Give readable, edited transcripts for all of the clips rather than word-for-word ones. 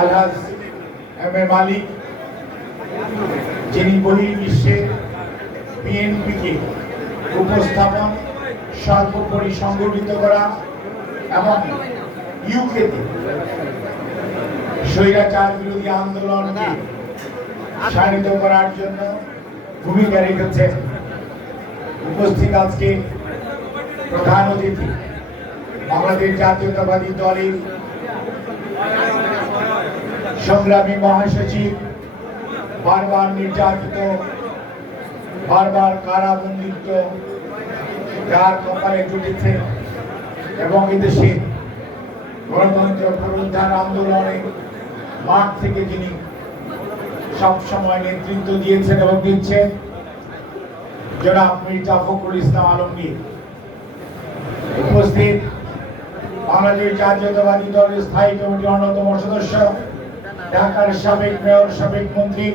Alhaj M A মালিক, যিনি বহির্বিশ্বে বিএনপিকে উপস্থাপন সর্বোপরি সংগঠিত করা এবং ইউকেতে স্বৈরাচার বিরোধী আন্দোলনকে সারিত করার জন্য ভূমিকা রেখেছেন। উপস্থিত আজকে প্রধান অতিথি বাংলাদেশ জাতীয়তাবাদী দলের সংগ্রামী মহাসচিব, বারবার নির্যাতিত, বারবার কারাবন্দিত, যার কপালে জুটেছে এবং এদেশে গণতন্ত্র পুনরুদ্ধার আন্দোলনে মাঠ থেকে যিনি সবসময় নেতৃত্ব দিয়েছেন এবং দিচ্ছেন, জনাব মির্জা ফখরুল ইসলাম আলমগীর। উপস্থিত বাংলাদেশ জাতীয়তাবাদী দলের স্থায়ী কমিটির অন্যতম সদস্য, ঢাকার সাবেক মেয়র, সাবেক মন্ত্রী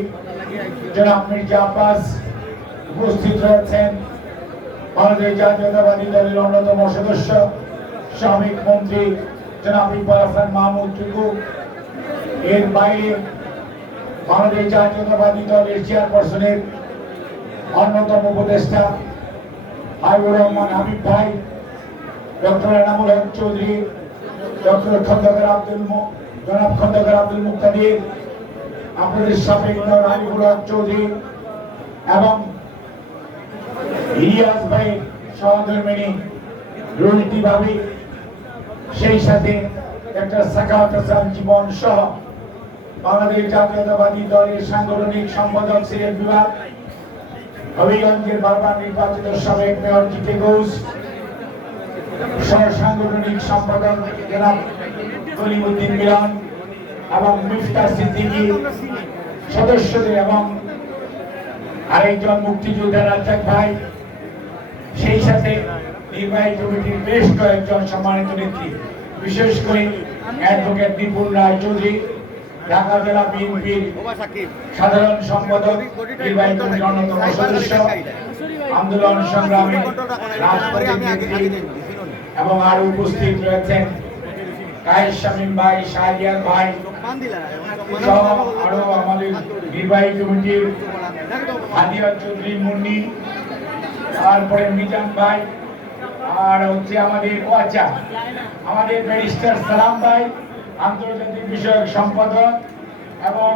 জনাব মির্জা আব্বাস। উপস্থিত রয়েছেন বাংলাদেশ জাতীয়তাবাদী দলের অন্যতম সদস্য, সাবেক মন্ত্রী জনাব ইকবাল হাসান মাহমুদ টুকু। এর বাইরে বাংলাদেশ জাতীয়তাবাদী দলের চেয়ারপারসনের অন্যতম উপদেষ্টা হাবিবুর রহমান হাবিব ভাই, ডক্টর এনামুল হক চৌধুরী, ডক্টর জনাব খন্দকার আব্দুল মুক্তাদির, আপনাদের সাবেক মেয়র হাবিবুল হক চৌধুরী এবং ইলিয়াস ভাই সহধর্মিনী রুলটি ভাবি, সেই সাথে একটা সাকাওয়াত হাসান জীবন সহ বাংলাদেশ জাতীয়তাবাদী দলের সাংগঠনিক সম্পাদক সিলেট বিভাগ, হবিগঞ্জের বারবার নির্বাচিত সাবেক মেয়র জিতে ঘোষ, সহ সাংগঠনিক সম্পাদক জনাব কলিমুদ্দিন মিলন এবং মিফতা সিদ্দিকী, সদস্যদের এবং আরেকজন মুক্তিযোদ্ধা রাজ্জাক ভাই, সেই সাথে নির্বাহী কমিটির বেশ কয়েকজন সম্মানিত নেত্রী, বিশেষ করে অ্যাডভোকেট বিপুল রায় চৌধুরী, ঢাকা জেলা বিএনপির সাধারণ সম্পাদক, নির্বাহী কমিটির অন্যতম সদস্য, আন্দোলন সংগ্রামে এবং আরো উপস্থিত রয়েছেন কায়েস শামীম ভাই, শাহরিয়ার ভাই, আরো আমাদের নির্বাহী কমিটির হাদিয়া চৌধুরী মুন্নি, তারপরে মিজান ভাই, আর হচ্ছে আমাদের ব্যারিস্টার সালাম ভাই, আন্তর্জাতিক বিষয়ক সম্পাদক, এবং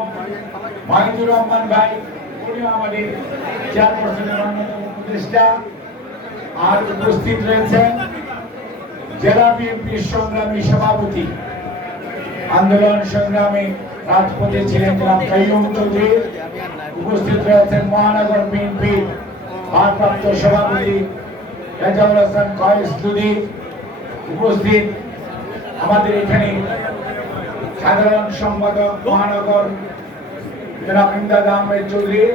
মাহিদুর রহমান ভাই, উনিও আমাদের চেয়ারপারসনের অন্যতম উপদেষ্টা। আর উপস্থিত রয়েছেন জেলা বিএনপির সংগ্রামী সভাপতি, আন্দোলন সংগ্রামে রাজপথে ছিলেন জনাব কাইয়ুম চৌধুরী। উপস্থিত রয়েছেন মহানগর বিএনপির ভারপ্রাপ্ত সভাপতি রেজাউল হাসান কয়েস দুদি। উপস্থিত আমাদের এখানে সাধারণ সম্পাদক মহানগর জনাব ইমদাদ আহমেদ চৌধুরী।